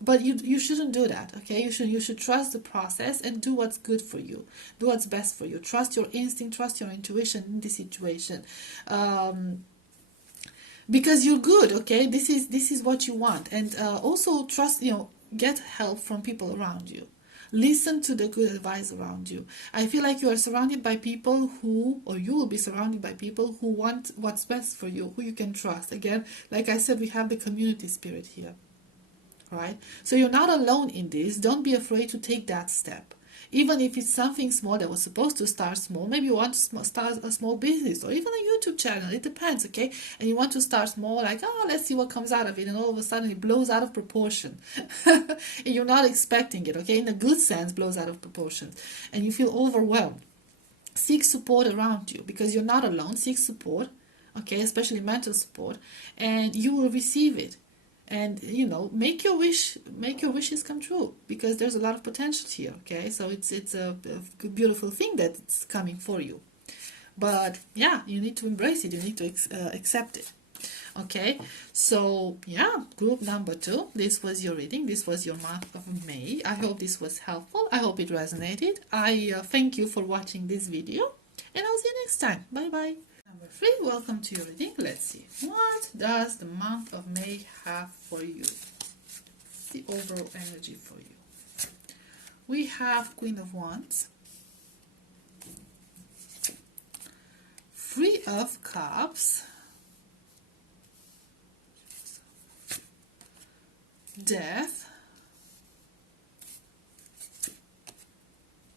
But you shouldn't do that. Okay, you should trust the process and do what's good for you. Do what's best for you. Trust your instinct. Trust your intuition in this situation. Because you're good. Okay, this is what you want, and also trust. Get help from people around you. Listen to the good advice around you. I feel like you are surrounded by people or you will be surrounded by people who want what's best for you, who you can trust. Again, like I said, we have the community spirit here, right? So you're not alone in this. Don't be afraid to take that step. Even if it's something small that was supposed to start small, maybe you want to start a small business or even a YouTube channel, it depends, okay? And you want to start small, like, let's see what comes out of it, and all of a sudden it blows out of proportion. And you're not expecting it, okay? In a good sense, blows out of proportion. And you feel overwhelmed. Seek support around you, because you're not alone. Seek support, okay? Especially mental support, and you will receive it. And make your wishes come true, because there's a lot of potential here. Okay, so it's a beautiful thing that it's coming for you, but yeah, you need to embrace it. You need to accept it. Okay, so yeah, group number 2. This was your reading. This was your month of May. I hope this was helpful. I hope it resonated. I thank you for watching this video, and I'll see you next time. Bye bye. Number 3, welcome to your reading. Let's see. What does the month of May have for you? The overall energy for you. We have Queen of Wands, 3 of Cups, Death,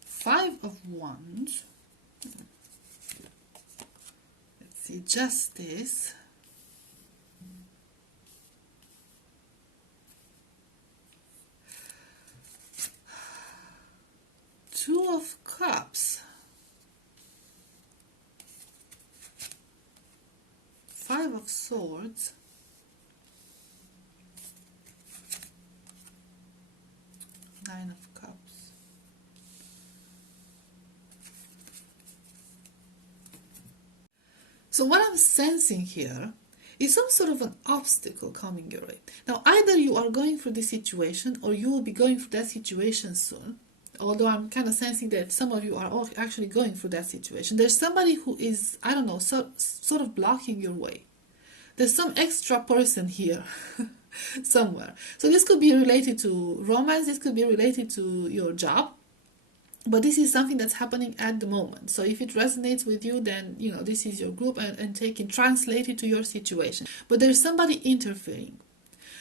5 of Wands, see, Justice, Two of Cups, 5 of Swords, Nine of Cups. So what I'm sensing here is some sort of an obstacle coming your way. Now, either you are going through this situation, or you will be going through that situation soon. Although I'm kind of sensing that some of you are all actually going through that situation. There's somebody who is, I don't know, sort of blocking your way. There's some extra person here somewhere. So this could be related to romance. This could be related to your job. But this is something that's happening at the moment. So if it resonates with you, then, this is your group, and translate it to your situation. But there's somebody interfering.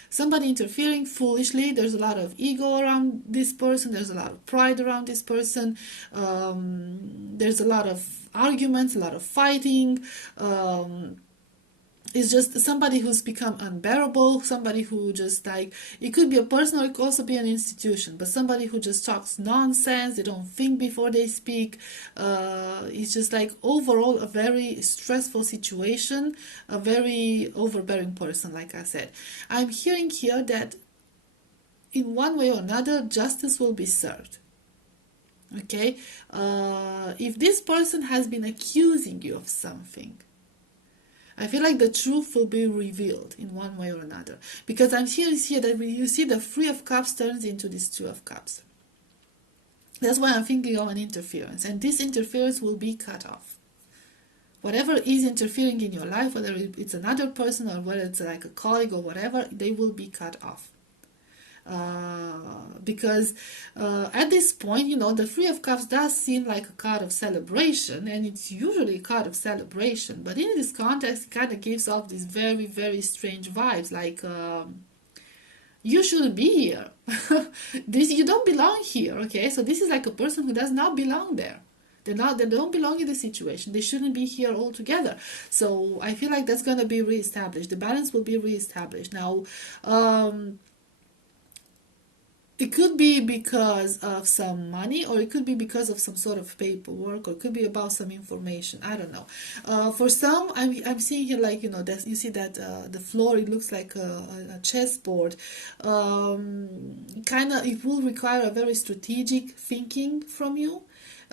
Somebody interfering foolishly. There's a lot of ego around this person. There's a lot of pride around this person. There's a lot of arguments, a lot of fighting. It's just somebody who's become unbearable, somebody who just like, it could be a person or it could also be an institution, but somebody who just talks nonsense, they don't think before they speak. It's just like overall a very stressful situation, a very overbearing person, like I said. I'm hearing here that in one way or another, justice will be served. Okay? If this person has been accusing you of something, I feel like the truth will be revealed in one way or another. Because I'm here that you see the Three of Cups turns into this Two of Cups. That's why I'm thinking of an interference. And this interference will be cut off. Whatever is interfering in your life, whether it's another person or whether it's like a colleague or whatever, they will be cut off. Because at this point, the Three of Cups does seem like a card of celebration, and it's usually a card of celebration, but in this context it kind of gives off these very, very strange vibes, like you shouldn't be here. You don't belong here. Okay, so this is like a person who does not belong there. They don't belong in the situation. They shouldn't be here altogether. So I feel like that's going to be reestablished. The balance will be reestablished. Now, it could be because of some money, or it could be because of some sort of paperwork, or it could be about some information. I don't know. For some, I'm seeing here, like, that you see that the floor, it looks like a chessboard. It will require a very strategic thinking from you,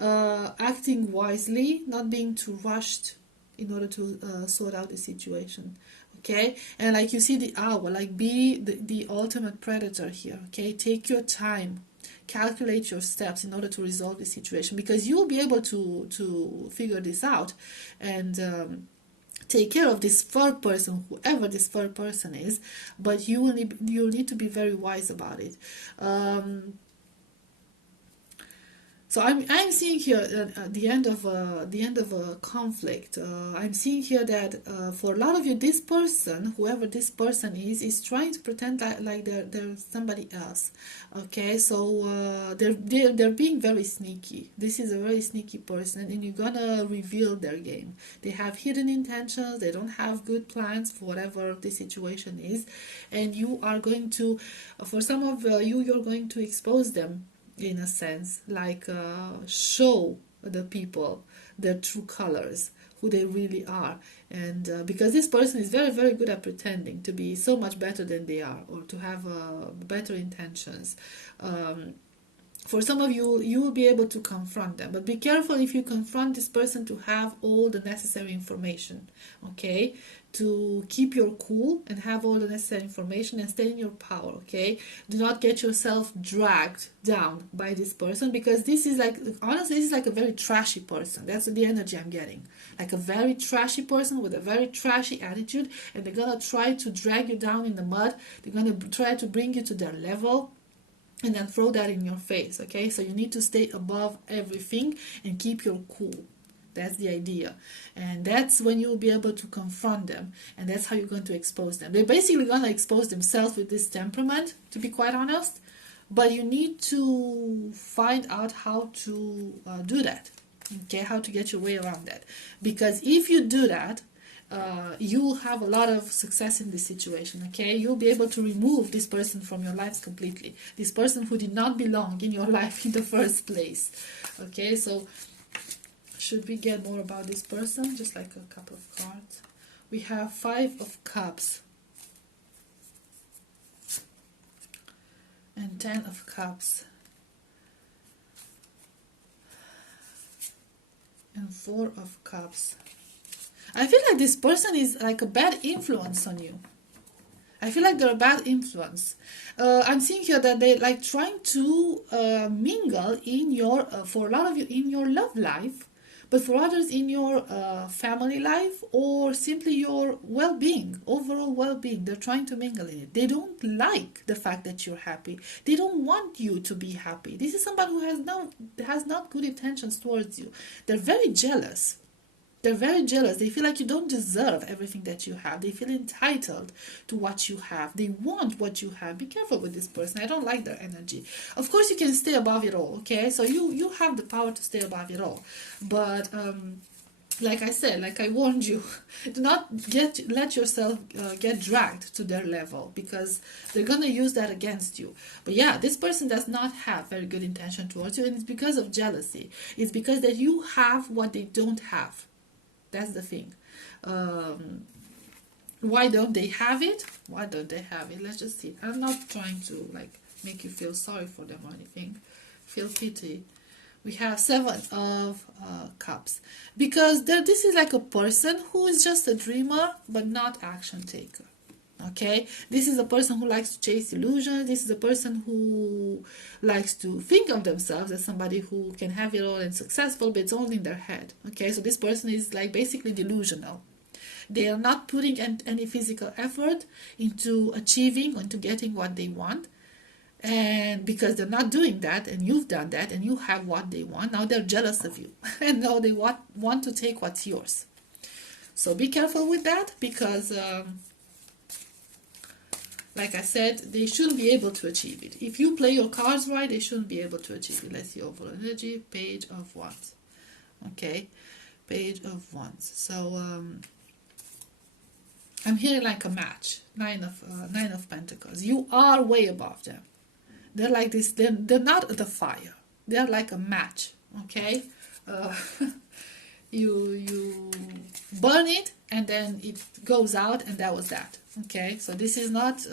acting wisely, not being too rushed in order to sort out the situation. Okay, and like you see the owl, like be the ultimate predator here. Okay, take your time, calculate your steps in order to resolve the situation, because you will be able to figure this out and take care of this third person, whoever this third person is. But you'll need to be very wise about it. So I'm seeing here the end of a conflict. I'm seeing here that for a lot of you, this person, whoever this person is trying to pretend like they're somebody else. Okay, so they're being very sneaky. This is a very sneaky person, and you're gonna reveal their game. They have hidden intentions. They don't have good plans for whatever the situation is, and you are going to, for some of you're going to expose them, in a sense, like show the people their true colors, who they really are. And because this person is very, very good at pretending to be so much better than they are, or to have better intentions. For some of you, you will be able to confront them, but be careful if you confront this person to have all the necessary information, okay? To keep your cool and have all the necessary information and stay in your power, okay? Do not get yourself dragged down by this person, because this is like, honestly, this is like a very trashy person. That's the energy I'm getting. Like a very trashy person with a very trashy attitude, and they're gonna try to drag you down in the mud. They're gonna try to bring you to their level and then throw that in your face, okay? So you need to stay above everything and keep your cool. That's the idea. And that's when you'll be able to confront them. And that's how you're going to expose them. They're basically going to expose themselves with this temperament, to be quite honest. But you need to find out how to do that. Okay, how to get your way around that. Because if you do that, you will have a lot of success in this situation, okay? You'll be able to remove this person from your lives completely. This person who did not belong in your life in the first place, okay? So, should we get more about this person? Just like a couple of cards. We have Five of Cups. And 10 of Cups. And 4 of Cups. I feel like this person is like a bad influence on you. I feel like they're a bad influence. I'm seeing here that they're like trying to mingle in your, for a lot of you, in your love life, but for others in your family life, or simply your well-being, overall well-being. They're trying to mingle in it. They don't like the fact that you're happy. They don't want you to be happy. This is somebody who has not good intentions towards you. They're very jealous. They're very jealous. They feel like you don't deserve everything that you have. They feel entitled to what you have. They want what you have. Be careful with this person. I don't like their energy. Of course, you can stay above it all, okay? So you have the power to stay above it all. But like I said, like I warned you, do not let yourself get dragged to their level, because they're gonna use that against you. But yeah, this person does not have very good intention towards you, and it's because of jealousy. It's because that you have what they don't have. That's the thing. Why don't they have it? Why don't they have it? Let's just see. I'm not trying to like make you feel sorry for them or anything. Feel pity. We have 7 of cups, because this is like a person who is just a dreamer but not action taker. Okay, this is a person who likes to chase illusions. This is a person who likes to think of themselves as somebody who can have it all and successful, but it's only in their head. Okay, so this person is like basically delusional. They are not putting any physical effort into achieving or into getting what they want. And because they're not doing that, and you've done that, and you have what they want, now they're jealous of you. And now they want to take what's yours. So be careful with that, because like I said, they shouldn't be able to achieve it. If you play your cards right, they shouldn't be able to achieve it. Let's see, overall energy, Page of Wands. Okay, Page of Wands. So I'm hearing like a match. Nine of Pentacles. You are way above them. They're like this. They're not the fire. They're like a match. Okay, you burn it and then it goes out, and that was that. Okay, so this is not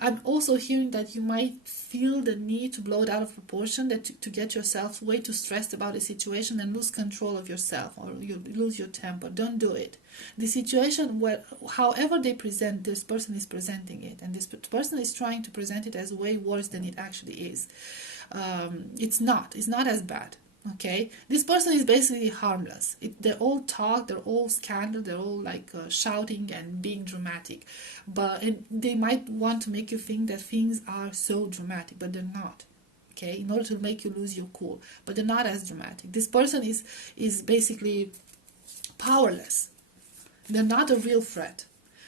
I'm also hearing that you might feel the need to blow it out of proportion, that to get yourself way too stressed about the situation and lose control of yourself, or you lose your temper. Don't do it. The situation, where however they present, this person is presenting it, and this person is trying to present it as way worse than it actually is. It's not as bad. Okay, this person is basically harmless. They're all talk, they're all scandal, they're all like shouting and being dramatic, but they might want to make you think that things are so dramatic, but they're not. Okay, in order to make you lose your cool, but they're not as dramatic. This person is basically powerless. They're not a real threat,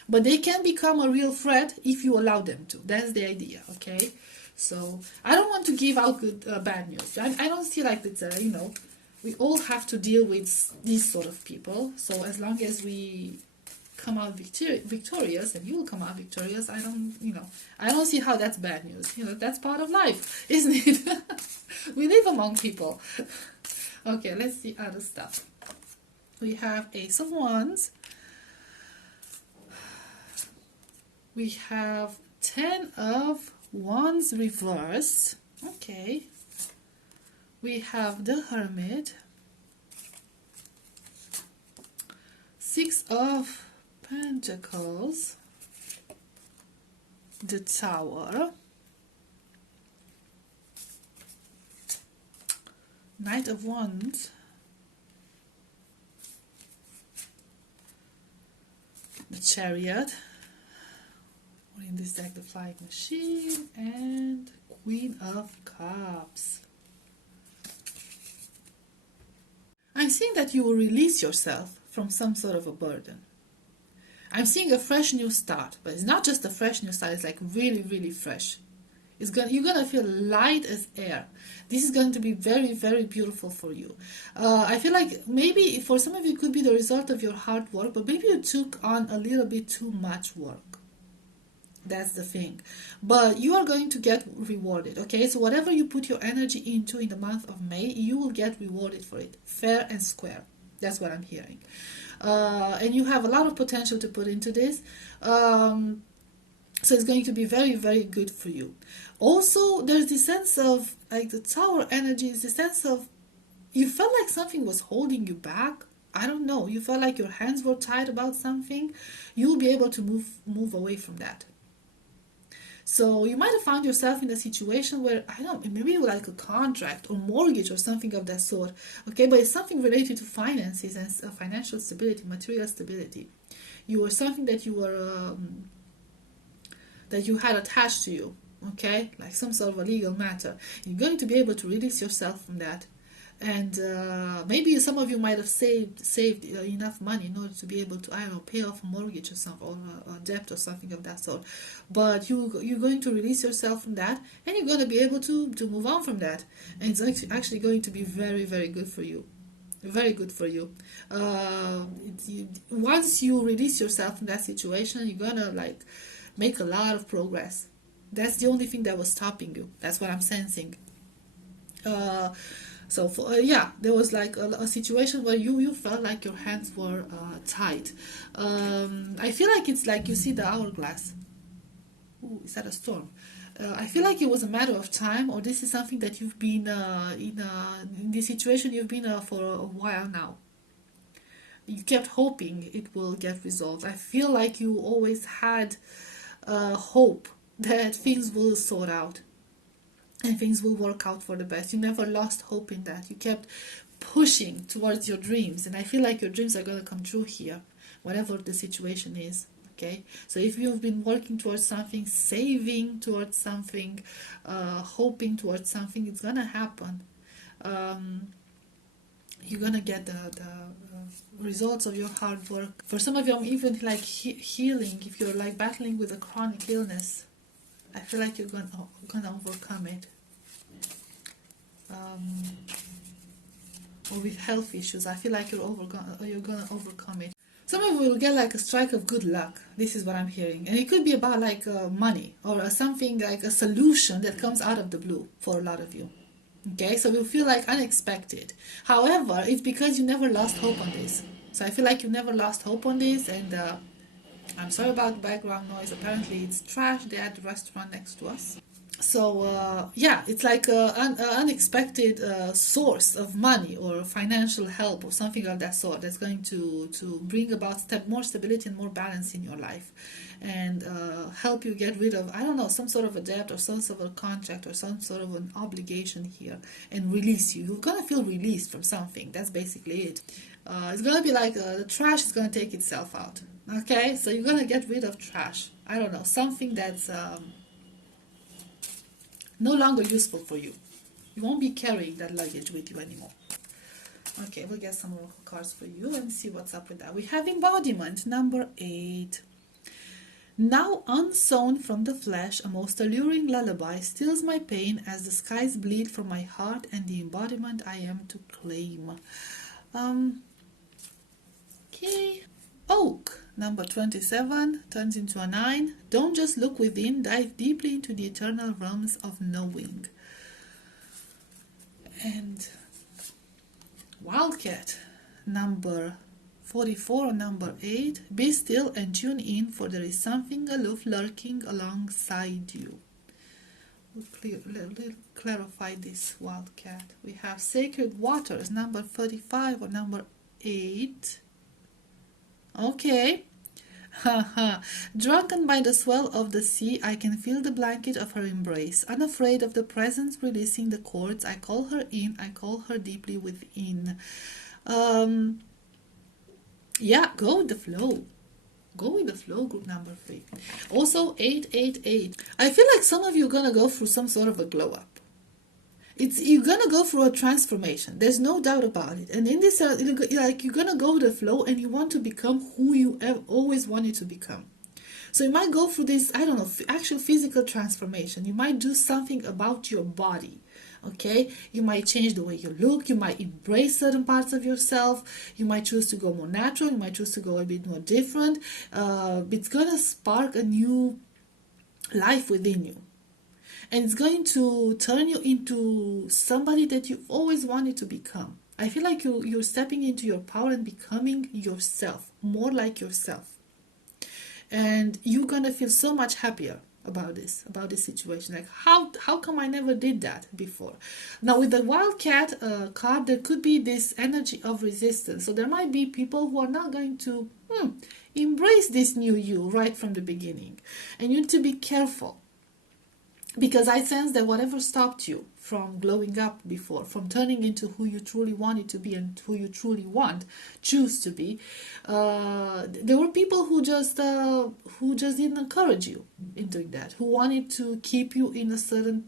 but they can become a real threat if you allow them to. That's the idea. Okay. So I don't want to give out bad news. I don't see like it's we all have to deal with these sort of people. So as long as we come out victorious, and you will come out victorious, I don't see how that's bad news. That's part of life, isn't it? We live among people. Okay, let's see other stuff. We have Ace of Wands. We have 10 of Wands reverse. Okay. We have the Hermit. 6 of Pentacles. The Tower. Knight of Wands. The Chariot. In this deck, the Flying Machine, and Queen of Cups. I'm seeing that you will release yourself from some sort of a burden. I'm seeing a fresh new start, but it's not just a fresh new start, it's like really, really fresh. You're gonna feel light as air. This is going to be very, very beautiful for you. I feel like maybe for some of you it could be the result of your hard work, but maybe you took on a little bit too much work. That's the thing. But you are going to get rewarded. Okay, so whatever you put your energy into in the month of May, you will get rewarded for it, fair and square. That's what I'm hearing. And you have a lot of potential to put into this. So it's going to be very, very good for you. Also, there's this sense of like the Tower energy is the sense of you felt like something was holding you back. I don't know. You felt like your hands were tied about something. You'll be able to move away from that. So you might have found yourself in a situation where, I don't know, maybe like a contract or mortgage or something of that sort. Okay, but it's something related to finances and financial stability, material stability. You were something that you were that you had attached to you. Okay, like some sort of a legal matter. You're going to be able to release yourself from that. And maybe some of you might have saved enough money in order to be able to, I don't know, pay off a mortgage or something, or a debt or something of that sort. But you're going to release yourself from that, and you're going to be able to move on from that. And it's actually going to be very, very good for you. Very good for you. Once you release yourself from that situation, you're gonna like make a lot of progress. That's the only thing that was stopping you. That's what I'm sensing. Uh, so for, yeah, there was like a situation where you felt like your hands were tied. I feel like it's like you see the hourglass. Ooh, is that a storm? I feel like it was a matter of time, or this is something that you've been in this situation you've been for a while now. You kept hoping it will get resolved. I feel like you always had hope that things will sort out and things will work out for the best. You never lost hope in that. You kept pushing towards your dreams, and I feel like your dreams are going to come true here, whatever the situation is. Okay, so if you've been working towards something, saving towards something, hoping towards something, it's gonna happen. Um, you're gonna get the results of your hard work. For some of you, I'm even like healing. If you're like battling with a chronic illness, I feel like you're gonna overcome it. Um, or with health issues, I feel like you're gonna overcome it. Some of you will get like a strike of good luck. This is what I'm hearing, and it could be about like money or something like a solution that comes out of the blue for a lot of you. Okay, so you feel like unexpected. However, it's because you never lost hope on this. So I feel like you never lost hope on this, and I'm sorry about the background noise. Apparently, it's trash. They're at the restaurant next to us. So yeah, it's like an unexpected source of money or financial help or something of that sort that's going to bring about more stability and more balance in your life, and help you get rid of, I don't know, some sort of a debt or some sort of a contract or some sort of an obligation here, and release you. You're gonna feel released from something. That's basically it. It's gonna be like the trash is gonna take itself out. Okay, so you're gonna get rid of trash. I don't know, something that's no longer useful for you. You won't be carrying that luggage with you anymore. Okay, we'll get some more cards for you and see what's up with that. We have embodiment number 8. Now unsown from the flesh, a most alluring lullaby stills my pain as the skies bleed from my heart and the embodiment I am to claim. Okay. Oak, number 27, turns into a 9. Don't just look within, dive deeply into the eternal realms of knowing. And Wildcat, number 44 or number 8. Be still and tune in, for there is something aloof lurking alongside you. We'll clarify this, Wildcat. We have Sacred Waters, number 35 or number 8. Okay. Haha. Drunken by the swell of the sea, I can feel the blanket of her embrace. Unafraid of the presence releasing the cords, I call her in, I call her deeply within. Yeah, go with the flow. Go with the flow, group number 3. Also, 888. I feel like some of you are going to go through some sort of a glow up. You're gonna go through a transformation. There's no doubt about it. And in this, like you're gonna go with the flow, and you want to become who you have always wanted to become. So you might go through this, I don't know, actual physical transformation. You might do something about your body. Okay, you might change the way you look. You might embrace certain parts of yourself. You might choose to go more natural. You might choose to go a bit more different. It's gonna spark a new life within you. And it's going to turn you into somebody that you've always wanted to become. I feel like you're stepping into your power and becoming yourself, more like yourself. And you're going to feel so much happier about this situation. Like, how come I never did that before? Now, with the Wildcat card, there could be this energy of resistance. So there might be people who are not going to embrace this new you right from the beginning. And you need to be careful. Because I sense that whatever stopped you from glowing up before, from turning into who you truly wanted to be and who you truly choose to be, there were people who just didn't encourage you in doing that, who wanted to keep you in a certain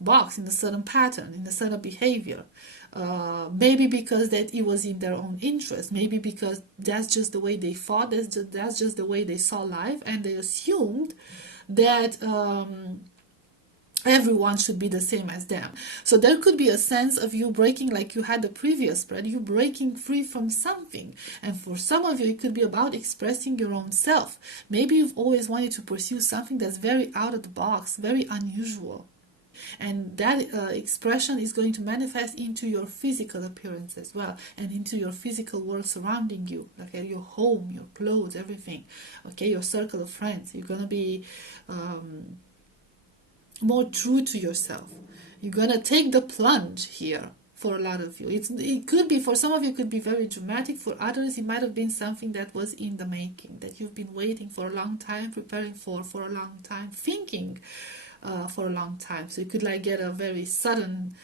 box, in a certain pattern, in a certain behavior. Maybe because that it was in their own interest, maybe because that's just the way they thought, that's just the way they saw life, and they assumed that everyone should be the same as them. So there could be a sense of you breaking, like you had the previous spread, you breaking free from something. And for some of you, it could be about expressing your own self. Maybe you've always wanted to pursue something that's very out of the box, very unusual. And that expression is going to manifest into your physical appearance as well, and into your physical world surrounding you, like your home, your clothes, everything. Okay, your circle of friends. You're going to be more true to yourself. You're gonna take the plunge here for a lot of you. It could be, for some of you, it could be very dramatic. For others, it might have been something that was in the making, that you've been waiting for a long time, preparing for a long time, thinking for a long time. So you could like get a very sudden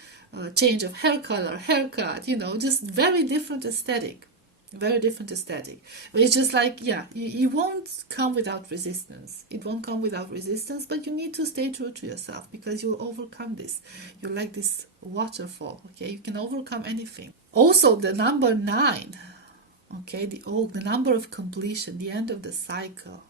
change of hair color, haircut, just very different aesthetic. Very different aesthetic. But it's just like, yeah, you won't come without resistance. It won't come without resistance, but you need to stay true to yourself, because you'll overcome this. You're like this waterfall, okay? You can overcome anything. Also, the number 9, okay? The number of completion, the end of the cycle.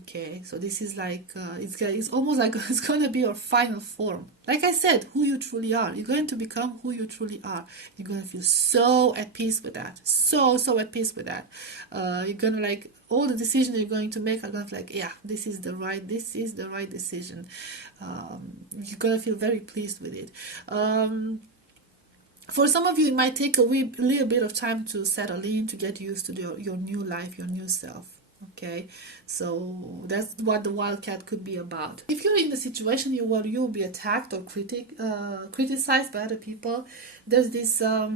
Okay, so this is like, it's almost like it's going to be your final form. Like I said, who you truly are. You're going to become who you truly are. You're going to feel so at peace with that. So at peace with that. You're going to like, all the decisions you're going to make are going to be like, yeah, this is the right decision. You're going to feel very pleased with it. For some of you, it might take a little bit of time to settle in, to get used to your new life, your new self. Okay, so that's what the wildcat could be about. If you're in the situation where you'll be attacked or criticized by other people, there's this I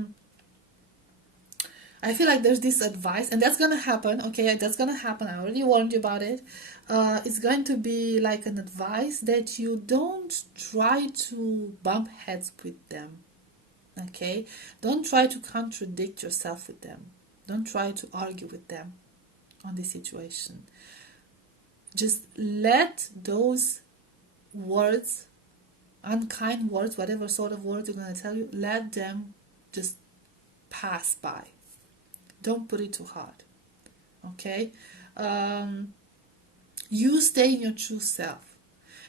feel like there's this advice, and that's gonna happen. Okay, that's gonna happen. I already warned you about it. It's going to be like an advice that you don't try to bump heads with them. Okay, don't try to contradict yourself with them. Don't try to argue with them on this situation. Just let those words, unkind words, whatever sort of words they're going to tell you, let them just pass by. Don't put it too hard. Okay? You stay in your true self.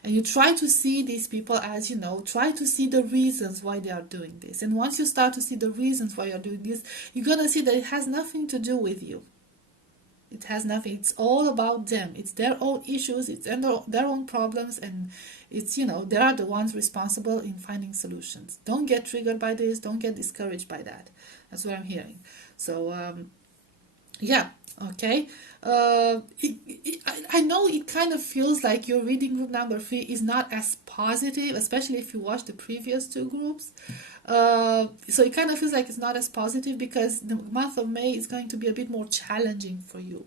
And you try to see these people as, try to see the reasons why they are doing this. And once you start to see the reasons why you're doing this, you're going to see that it has nothing to do with you. It has nothing. It's all about them. It's their own issues. It's their own problems. And it's, they are the ones responsible in finding solutions. Don't get triggered by this. Don't get discouraged by that. That's what I'm hearing. So, yeah, okay. I know it kind of feels like your reading group number 3 is not as positive, especially if you watch the previous 2 groups. So it kind of feels like it's not as positive because the month of May is going to be a bit more challenging for you.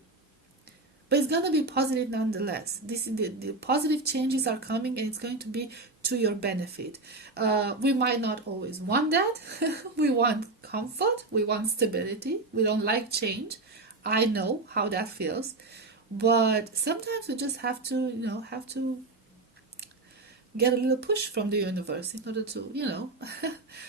But it's going to be positive nonetheless. The positive changes are coming, and it's going to be to your benefit. We might not always want that. We want comfort. We want stability. We don't like change. I know how that feels. But sometimes we just have to, get a little push from the universe in order to,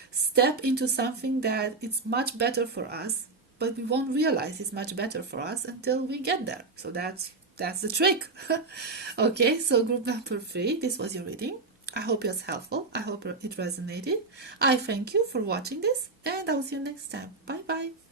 step into something that it's much better for us, but we won't realize it's much better for us until we get there. So that's the trick. Okay, so group number 3, this was your reading. I hope it was helpful. I hope it resonated. I thank you for watching this, and I will see you next time. Bye bye.